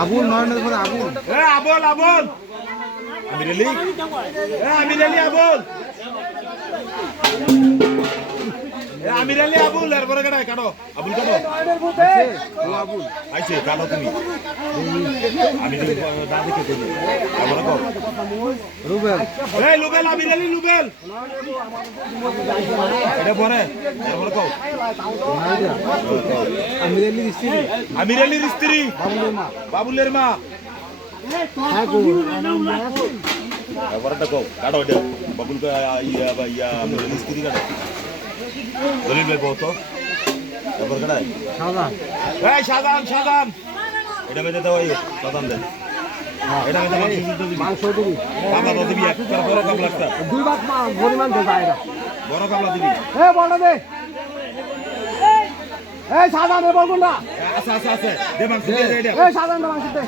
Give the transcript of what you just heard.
আবুল নয়নের পরে আবুল আবুল আবুল আমির আলী আবুল আমির আলী আবুল এরপরে কাটায় কাটো আবুল কাটো আবুল আইছে কাটো তুমি আমি দাদি কে করি আমরা কও রুবেল এই লুবেল আমির আলী লুবেল এটা পরে এরপরে কও আমির আলীর স্ত্রী বাবুলের মা এরপরে কও কাটো এটা বাবুল ইয়া আমির আলীর স্ত্রী কাটো দলিল ভাই কত এরপর কাটায় শাহজাহান শাহজাহান এটা মেয়েদের দেওয়া শাহজাহান দেন এটা মেয়েদের মাংস দিবি কাবলা তো দিবি একটা বড় কাবলা একটা দুই ভাগ পরিমাণ দে বাইরে বড় কাবলা দিবি বড় দে সাদা দে বলবো না আছে আছে আছে দে মাংস দে সাদা মাংস দে